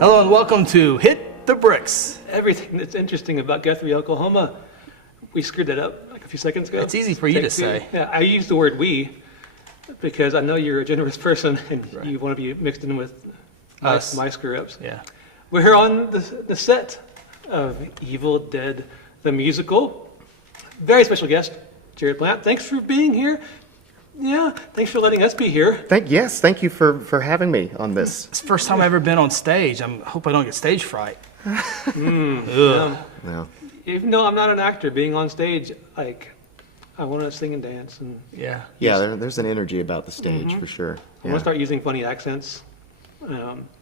Hello and welcome to Hit the Bricks. Everything that's interesting about Guthrie, Oklahoma. We screwed that up like a few seconds ago. It's easy for you to say. Yeah, I use the word we because I know you're a generous person and Right. you want to be mixed in with Us. my screw-ups. Yeah. We're here on the set of Evil Dead, the musical. Very special guest, Jared Blount. Thanks for being here. Yeah, thanks for letting us be here. Thank you for having me on this. It's the first time I've ever been on stage. I hope I don't get stage fright. No. Even though I'm not an actor, being on stage, like, I want to sing and dance, and Yeah. There's an energy about the stage for sure. I want to start using funny accents.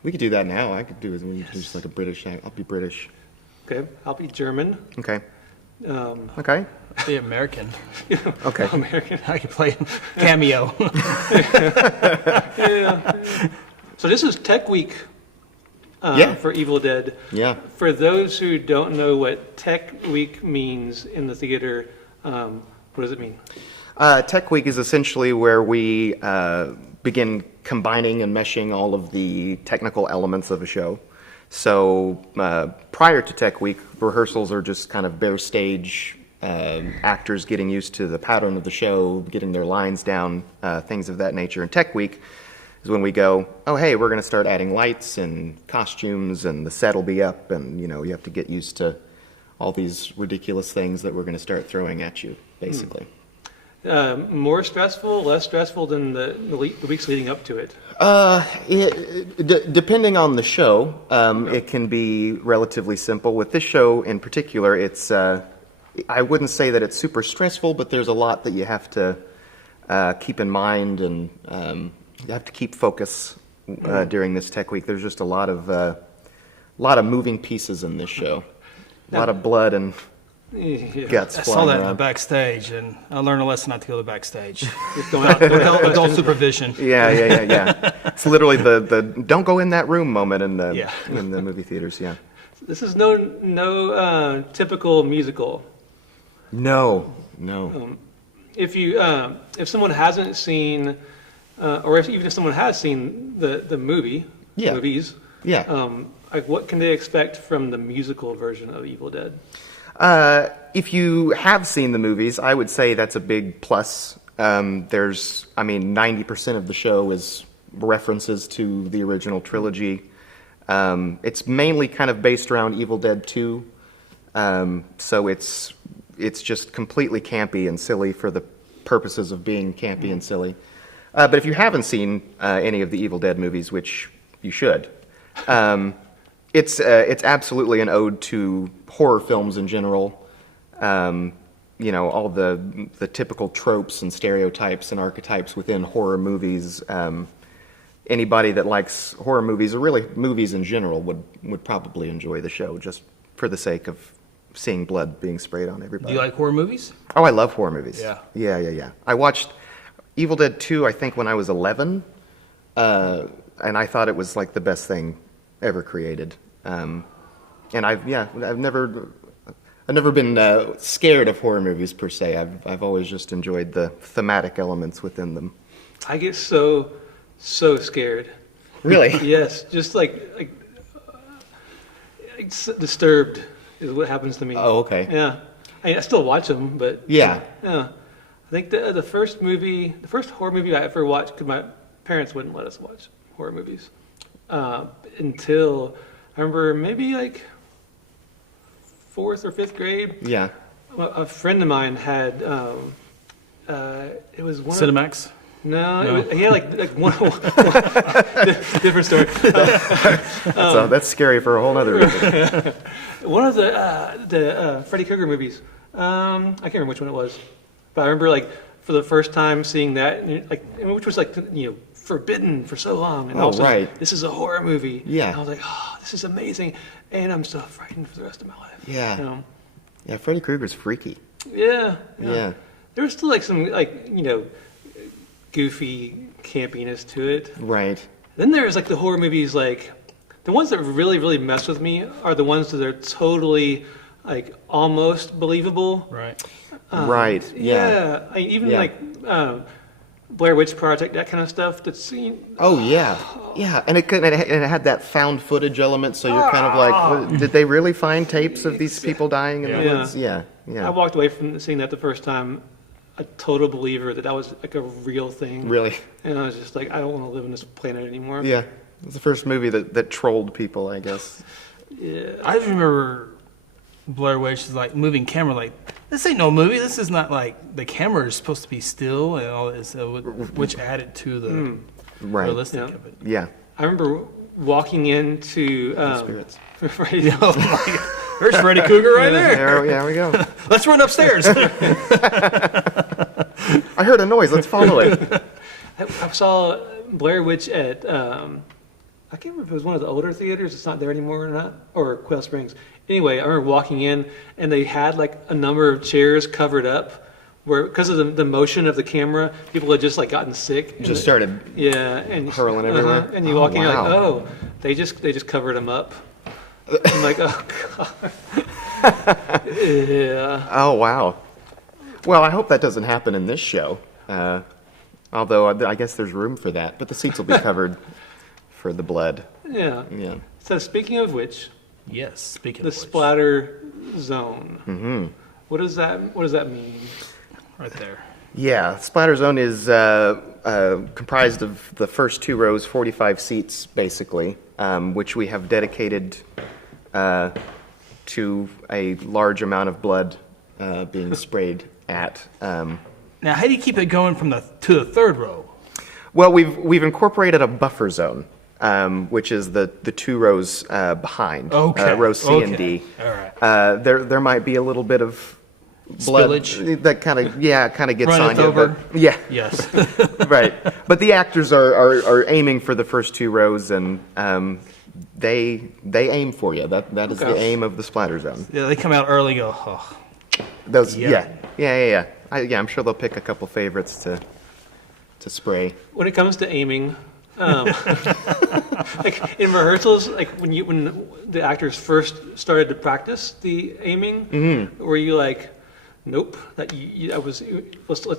We could do that now. I could do it when you just like a British. I'll be British. Okay, I'll be German. Okay. Um, Okay. The American. Okay. American. I can play cameo. So this is Tech Week for Evil Dead. Yeah. For those who don't know what Tech Week means in the theater, what does it mean? Tech Week is essentially where we begin combining and meshing all of the technical elements of a show. So prior to Tech Week, rehearsals are just kind of bare stage, actors getting used to the pattern of the show, getting their lines down, things of that nature. And Tech Week is when we go, oh, hey, we're going to start adding lights and costumes, and the set will be up, and you have to get used to all these ridiculous things that we're going to start throwing at you, basically. More stressful, less stressful than the weeks leading up to it? Depending on the show, it can be relatively simple. With this show in particular, it's I wouldn't say that it's super stressful, but there's a lot that you have to keep in mind, and you have to keep focus during this Tech Week. There's just a lot of moving pieces in this show, a lot of blood and guts I flying saw that in around. the backstage, and I learned a lesson not to go to the backstage. Just going out Adult supervision. Yeah. It's literally the don't go in that room moment in the movie theaters. Yeah. This is no typical musical. No. If someone hasn't seen, or even if someone has seen the movies, like what can they expect from the musical version of Evil Dead? If you have seen the movies, I would say that's a big plus. 90% of the show is references to the original trilogy. It's mainly kind of based around Evil Dead 2, so it's just completely campy and silly for the purposes of being campy and silly. But if you haven't seen any of the Evil Dead movies, which you should, it's absolutely an ode to horror films in general. All the typical tropes and stereotypes and archetypes within horror movies. Anybody that likes horror movies, or really movies in general, would probably enjoy the show just for the sake of seeing blood being sprayed on everybody. Do you like horror movies? Oh, I love horror movies. Yeah. Yeah. I watched Evil Dead 2, I think, when I was 11, and I thought it was like the best thing ever created. And I've never been scared of horror movies per se. I've always just enjoyed the thematic elements within them. I get so scared. Really? Yes, just like disturbed is what happens to me. Oh, okay. Yeah, I still watch them, but Yeah. I think the first horror movie I ever watched, because my parents wouldn't let us watch horror movies until I remember maybe like 4th or 5th grade. Yeah. A friend of mine had it was one Cinemax? No. He had like one different story. So that's scary for a whole other reason. One of the Freddy Krueger movies. I can't remember which one it was, but I remember like for the first time seeing that, which was like forbidden for so long, and also right. This is a horror movie. Yeah. And I was like, oh, this is amazing, and I'm so frightened for the rest of my life. Yeah. Yeah, Freddy Krueger's freaky. Yeah. Yeah. There was still like some goofy campiness to it. Right. Then there's like the horror movies, like the ones that really, really mess with me are the ones that are totally like almost believable. Right. Right. Yeah. Even like Blair Witch Project, that kind of stuff. That's seen. Oh yeah, yeah, and it had that found footage element, so you're kind of like, did they really find tapes of these people dying in the Yeah. woods? Yeah, I yeah, walked away from seeing that the first time, a total believer that was like a real thing. really, And I was just like, I don't want to live on this planet anymore. yeah. It was the first movie that trolled people, I guess. Yeah. I just remember Blair Witch is like moving camera. Like, this ain't no movie. This is not like the camera is supposed to be still and all this, which added to the Right. realistic Yeah. of it. Yeah. I remember walking into Spirits. right, Oh my God. There's Freddy Krueger right there. There we go. Let's run upstairs. I heard a noise. Let's follow it. I saw Blair Witch at I can't remember if it was one of the older theaters. It's not there anymore or not, or Quail Springs. Anyway, I remember walking in and they had like a number of chairs covered up where because of the motion of the camera, people had just like gotten sick. Just started. Yeah, and hurling everywhere? And you Oh, walk in, you're like, wow. oh, they just covered them up. I'm like, oh god. Yeah. Oh wow. Well, I hope that doesn't happen in this show. Although I guess there's room for that, but the seats will be covered for the blood. Yeah. Yeah. So speaking of which, Yes, speaking the of which, Splatter Zone. Mm-hmm. What does that mean? right there. Yeah, Splatter Zone is comprised of the first 2 rows, 45 seats, basically, which we have dedicated to a large amount of blood being sprayed at. Now, how do you keep it going from to the third row? Well, we've incorporated a buffer zone, which is the 2 rows behind, Okay. row C and Okay. D. All right. There might be a little bit of blood Spillage? that kind of gets Runneth on you. over? But, yeah. Yes. Right. But the actors are aiming for the first 2 rows, and they aim for you. That is the Okay. aim of the Splatter Zone. Yeah, they come out early and go, oh. Those, Yeah. yeah. I'm sure they'll pick a couple favorites to spray. When it comes to aiming, like in rehearsals, like when the actors first started to practice the aiming, were you like, nope, let's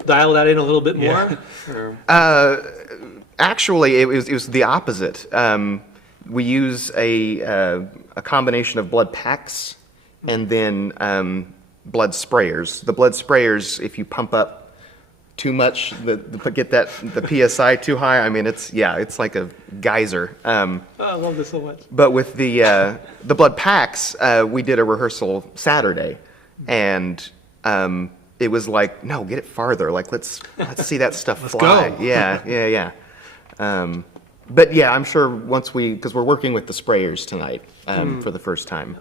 dial that in a little bit more? Yeah. Or, Actually, it was the opposite. We use a combination of blood packs and then blood sprayers. The blood sprayers, if you pump up too much, get the PSI too high, I mean, it's like a geyser. oh, I love this so much. But with the blood packs, we did a rehearsal Saturday, and it was like, no, get it farther. Like let's see that stuff fly. go. Yeah. But yeah, I'm sure once because we're working with the sprayers tonight for the first time.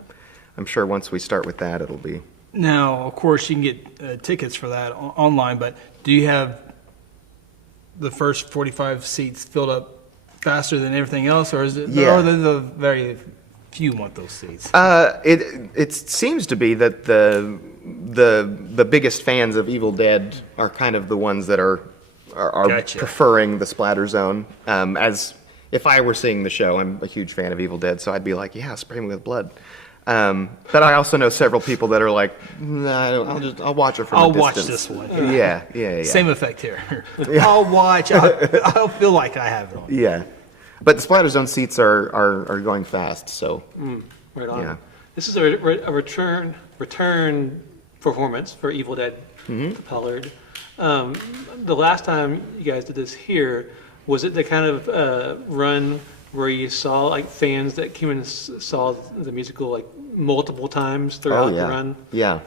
I'm sure once we start with that, it'll be. Now, of course, you can get tickets for that online, but do you have the first 45 seats filled up faster than everything else, or is it? Yeah. Or are the very few want those seats? It seems to be that the biggest fans of Evil Dead are kind of the ones that are Gotcha. preferring the Splatter Zone. As if I were seeing the show, I'm a huge fan of Evil Dead, so I'd be like, yeah, spray me with blood. But I also know several people that are like, nah, I'll watch it from I'll a watch distance. this one. Yeah. Same effect here. I'll watch. I'll feel like I have it on. Yeah. But the Splatter Zone seats are going fast, so Right on. Yeah. This is a return performance for Evil Dead to Pollard. The last time you guys did this here, was it the kind of run where you saw like fans that came and saw the musical like multiple times throughout the run? Yeah.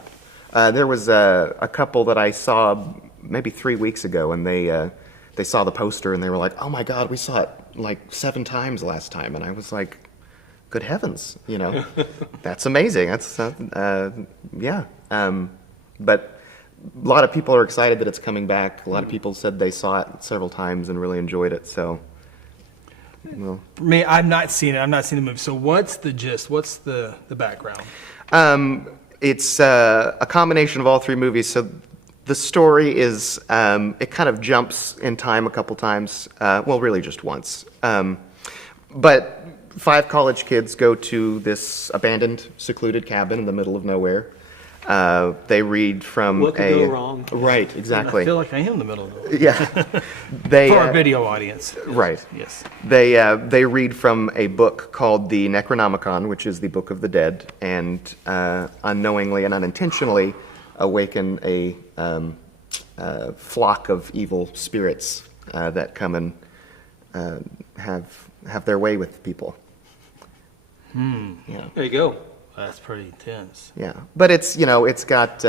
There was a couple that I saw maybe 3 weeks ago, and they saw the poster and they were like, "Oh my God, we saw it like 7 times last time," and I was like, "Good heavens, that's amazing." That's yeah. But a lot of people are excited that it's coming back. A lot of people said they saw it several times and really enjoyed it. So, well. For me, I've not seen it. I've not seen the movie. So what's the gist? What's the background? It's a combination of all 3 movies. So the story is, it kind of jumps in time a couple times. Well, really just once. But 5 college kids go to this abandoned, secluded cabin in the middle of nowhere. They read from What could go wrong? Right, I exactly. feel like I am in the middle of it. Yeah, they For our video audience. right. Yes. They read from a book called the Necronomicon, which is the Book of the Dead, and unknowingly and unintentionally awaken a flock of evil spirits that come and have their way with people. Yeah, There you go. That's pretty intense. yeah. But it's got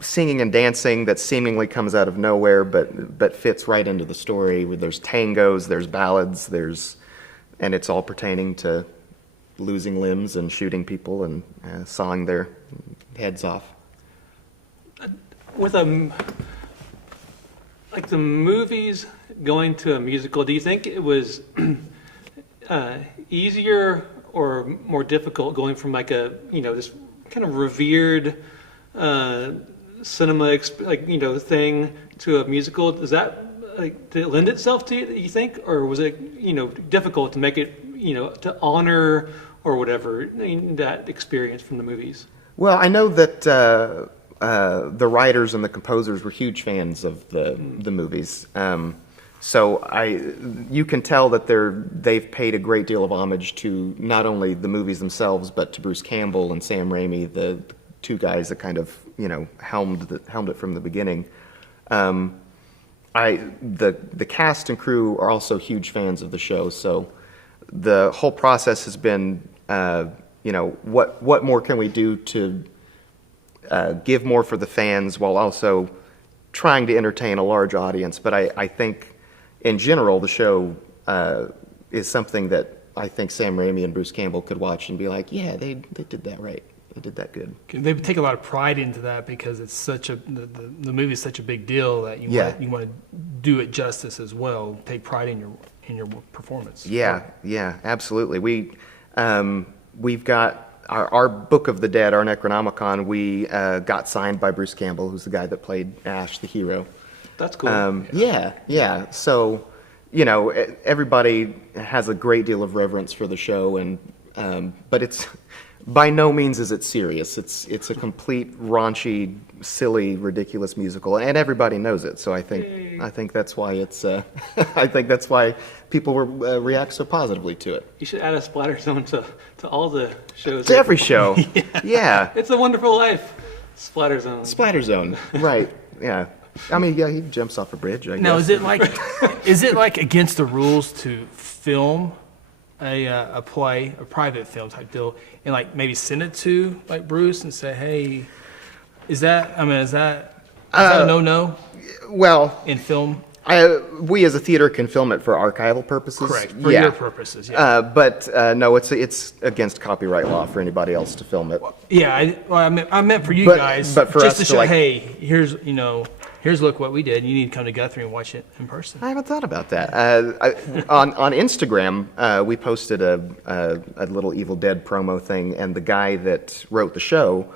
singing and dancing that seemingly comes out of nowhere, but fits right into the story. There's tangos, there's ballads, and it's all pertaining to losing limbs and shooting people and sawing their heads off. With like the movies going to a musical, do you think it was easier or more difficult going from like this kind of revered cinema thing to a musical? Does that did it lend itself to it, you think, or was it difficult to make it to honor or whatever that experience from the movies? Well, I know that the writers and the composers were huge fans of the movies. So you can tell that they've paid a great deal of homage to not only the movies themselves, but to Bruce Campbell and Sam Raimi, the two guys that kind of helmed it from the beginning. The cast and crew are also huge fans of the show, so the whole process has been what more can we do to give more for the fans while also trying to entertain a large audience. But I think in general, the show is something that I think Sam Raimi and Bruce Campbell could watch and be like, yeah, they did that right. They did that good. They take a lot of pride into that because it's the movie is such a big deal that you want to do it justice as well. Take pride in your performance. Yeah, absolutely. We've got our Book of the Dead, our Necronomicon. We got signed by Bruce Campbell, who's the guy that played Ash, the hero. That's cool. Yeah. So, everybody has a great deal of reverence for the show, and but it's by no means is it serious. It's a complete raunchy, silly, ridiculous musical, and everybody knows it. So I think that's why it's I think that's why people react so positively to it. You should add a Splatter Zone to all the shows. To every show. Yeah. It's a Wonderful Life. Splatter Zone. Splatter Zone. Right. Yeah. I mean, yeah, he jumps off a bridge, I guess. Now, is it like against the rules to film a play, a private film type deal, and like maybe send it to like Bruce and say, hey, is that a no-no? Well, in film? We as a theater can film it for archival purposes. Correct. For your purposes, yeah. But no, it's against copyright law for anybody else to film it. Yeah, I meant for you guys, but for just us to show, like, hey, here's look what we did. You need to come to Guthrie and watch it in person. I haven't thought about that. On Instagram, we posted a little Evil Dead promo thing, and the guy that wrote the show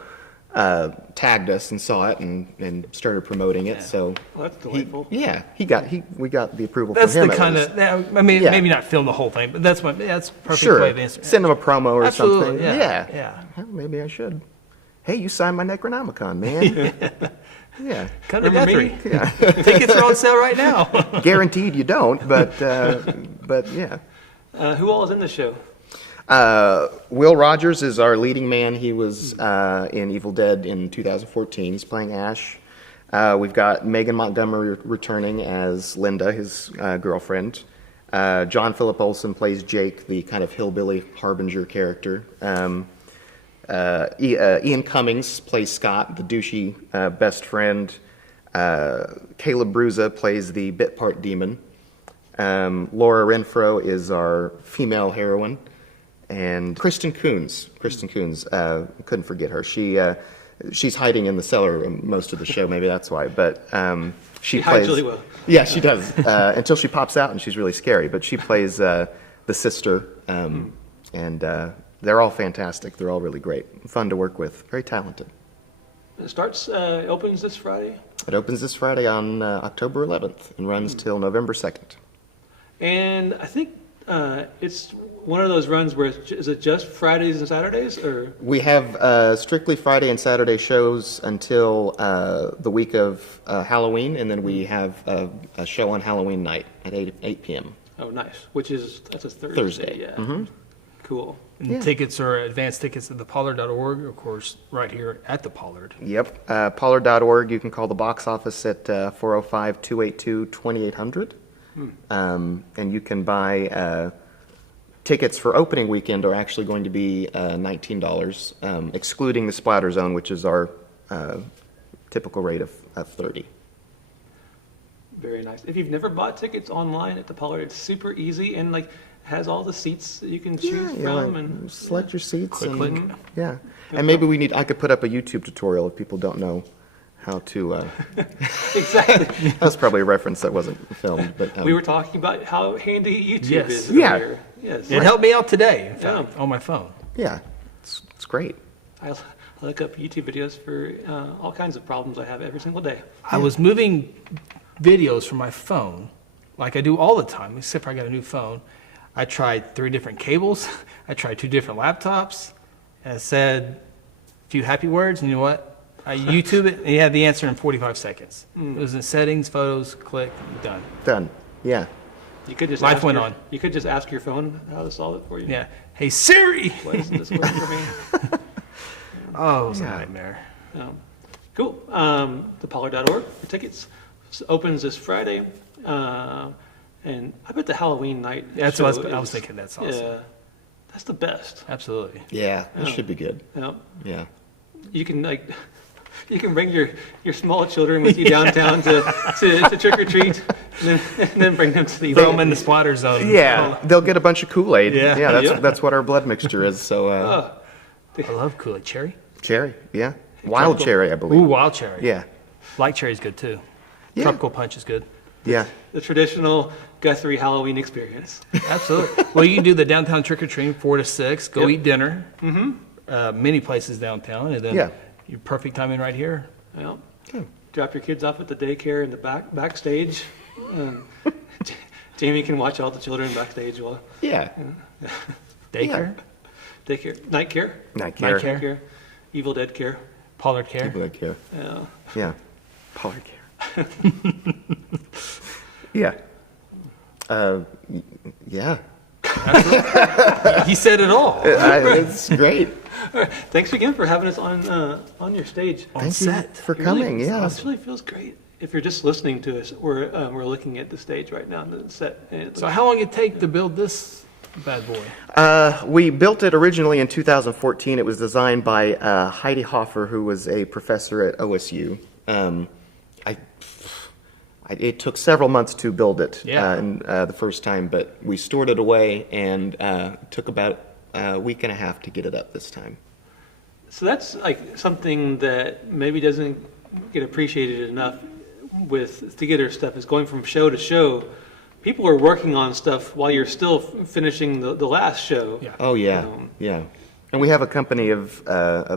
tagged us and saw it and started promoting it. Yeah. So Well, that's delightful. we got the approval That's from him. the kind of. Yeah. Maybe not film the whole thing, but that's perfect Sure. way of answering. Send him a promo or Absolutely, something. yeah. Well, maybe I should. Hey, you signed my Necronomicon, man. Yeah. Come to Remember Guthrie. me? Yeah. Tickets are on sale right now. Guaranteed you don't, but yeah. Who all is in the show? Will Rogers is our leading man. He was in Evil Dead in 2014. He's playing Ash. We've got Megan Montgomery returning as Linda, his girlfriend. John Philip Olsen plays Jake, the kind of hillbilly harbinger character. Ian Cummings plays Scott, the douchey best friend. Caleb Bruza plays the bit part demon. Laura Renfro is our female heroine. And Kristen Coons, couldn't forget her. She's hiding in the cellar most of the show, maybe that's why. But she plays hides really well. Yeah, she does. Until she pops out, and she's really scary. But she plays the sister, and they're all fantastic. They're all really great, fun to work with, very talented. It opens this Friday. It opens this Friday on October 11th and runs till November 2nd. And I think it's one of those runs where is it just Fridays and Saturdays, or? We have strictly Friday and Saturday shows until the week of Halloween, and then we have a show on Halloween night at 8 p.m. Oh, nice. That's a Thursday. Thursday. Yeah. Mm-hmm. Cool. And Yeah. tickets are advanced tickets at thepollard.org, of course, right here at the Pollard. Yep. Pollard.org. You can call the box office at 405-282-2800. And you can buy tickets for opening weekend are actually going to be $19, excluding the Splatter Zone, which is our typical rate of $30. Very nice. If you've never bought tickets online at the Pollard, it's super easy and has all the seats that you can choose from and select your seats. Click, and, click. Yeah. And maybe I could put up a YouTube tutorial if people don't know how to. Exactly. That's probably a reference that wasn't filmed, but We were talking about how handy YouTube Yes. is. Yeah. Earlier. Yes. It helped me out today, in Yeah. fact, on my phone. yeah, it's great. I look up YouTube videos for all kinds of problems I have every single day. I was moving videos from my phone, like I do all the time, except for I got a new phone. I tried 3 different cables. I tried 2 different laptops. And it said a few happy words, and you know what? I YouTube it, and you had the answer in 45 seconds. It was in settings, photos, click, done. Done. Yeah. You could just Life went on. You could just ask your phone how to solve it for you. Yeah. Hey, Siri! Why isn't this working for me? Oh, it was Yeah. a nightmare. Cool. Thepollard.org for tickets. Opens this Friday. And I bet the Halloween night. That's show what I was is- thinking. That's awesome. Yeah, that's the best. Absolutely. Yeah. That Yeah. should be good. Yeah. Yeah. You can you can bring your small children with you downtown to trick or treat, and then bring them to the Throw them in the Splatter Zone. Yeah. They'll get a bunch of Kool-Aid. Yeah. Yeah. Yep. That's what our blood mixture is. So Oh, I love Kool-Aid. Cherry? cherry. Yeah. Wild Tropical. cherry, I Ooh, believe. wild cherry. Yeah. Black cherry's good, too. Yeah. Tropical punch is good. Yeah. the traditional Guthrie Halloween experience. Absolutely. Well, you can do the downtown trick-or-treat, 4 to 6. Go Yep. eat dinner. Many places downtown. And then Yeah. your perfect timing right here. Yeah. Drop your kids off at the daycare in the backstage. Jamie can watch all the children backstage while Yeah. Daycare, daycare, night care, Night care. Night care. Night care, Evil Dead care. Pollard Care. People that care. Yeah. Yeah. Pollard care. Yeah. Yeah. He said it all. It's great. Thanks again for having us on your stage. On Thank set. you for It coming. really, Yeah. It really feels great. If you're just listening to us, we're looking at the stage right now, the set. And it So looks- how long did it take to build this bad boy? We built it originally in 2014. It was designed by Heidi Hoffer, who was a professor at OSU. It took several months to build it the first time, but we stored it away and it took about a week and a half to get it up this time. So that's like something that maybe doesn't get appreciated enough with theater stuff, is going from show to show. People are working on stuff while you're still finishing the last show. Yeah. Oh yeah, yeah. And we have a company of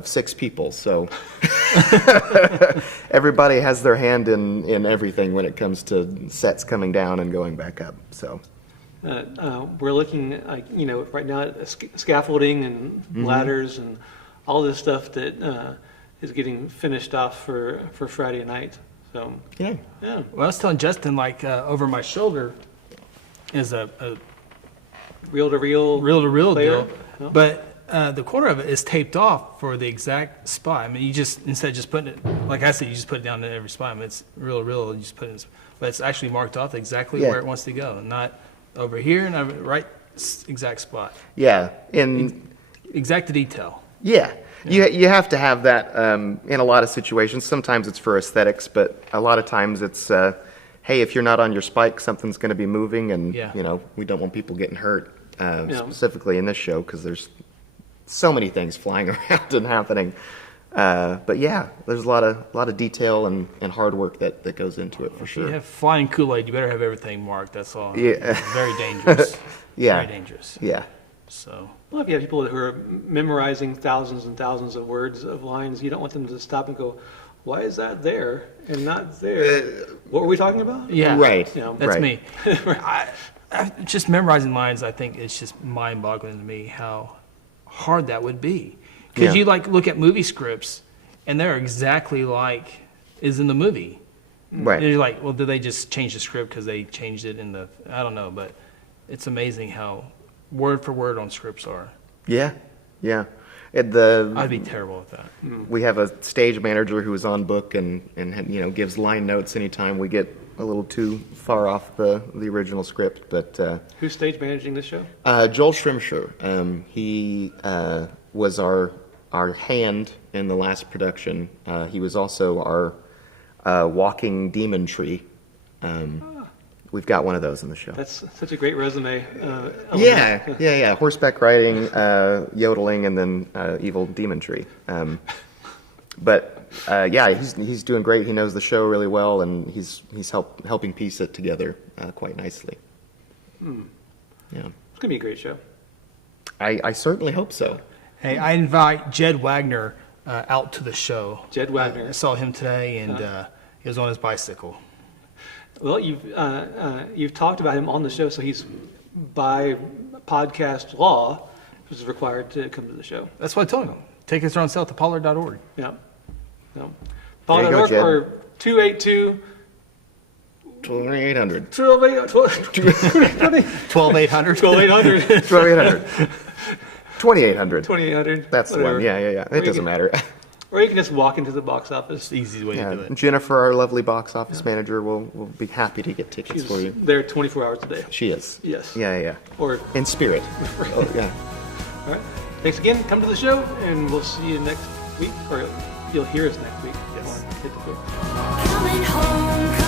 6 people, so everybody has their hand in everything when it comes to sets coming down and going back up. So We're looking at, right now at scaffolding and ladders and all this stuff that is getting finished off for Friday night. So yeah, yeah, Well, I was telling Justin, over my shoulder is a reel-to-reel reel-to-reel player. deal, Yeah. but the corner of it is taped off for the exact spot. I mean, you just, instead of just putting it, like I said, you just put it down in every spot. I mean, it's reel-to-reel, you just put it in, but it's actually marked off exactly Yeah. where it wants to go, not over here and over, right exact spot. yeah. In Exact to detail. Yeah, you have to have that in a lot of situations. Sometimes it's for aesthetics, but a lot of times it's, hey, if you're not on your spike, something's going to be moving, and Yeah. we don't want people getting hurt, specifically in this show because there's so many things flying around and happening. But yeah, there's a lot of detail and hard work that goes into it for If you sure. have flying Kool-Aid, you better have everything marked. That's all. Yeah. It's very dangerous. Yeah. Very dangerous. Yeah, So, Well, if you have people who are memorizing thousands and thousands of words of lines, you don't want them to stop and go, "Why is that there and not there? What were we talking about?" yeah. right. Yeah. That's right. me. just memorizing lines, I think it's just mind-boggling to me how hard that would be. Because Yeah. you like look at movie scripts, and they're exactly like is in the movie. Right. And you're like, well, did they just change the script because they changed it in the? I don't know, but it's amazing how word for word on scripts are. Yeah. Yeah. I'd be terrible with that. We have a stage manager who is on book and gives line notes anytime we get a little too far off the original script. But Who's stage managing this show? Joel Shrimsher, he was our hand in the last production. He was also our walking demon tree. We've got one of those in the show. That's such a great resume. Yeah. Horseback riding, yodeling, and then evil demon tree. He's doing great. He knows the show really well, and he's helping piece it together quite nicely. Yeah, It's gonna be a great show. I certainly hope so. Hey, I invite Jed Wagner out to the show. Jed Wagner. I saw him today, and he was on his bicycle. Well, you've talked about him on the show, so he's by podcast law is required to come to the show. That's what I told him. Tickets are on sale at pollard.org. Yeah. No. There you go, Pollard.org Jed. or 282 2800. 12800. 12800 2800. 2800. 2800. That's the one. Yeah. It doesn't matter. Or you can just walk into the box office. It's the easiest way to do it. Jennifer, our lovely box office manager, will be happy to get tickets She's for you. there 24 hours a day. She is. Yes. Yeah. Or In spirit. Oh, yeah. all right. Thanks again. Come to the show, and we'll see you next week, or you'll hear us next week. Yes. Hit the book. Coming home.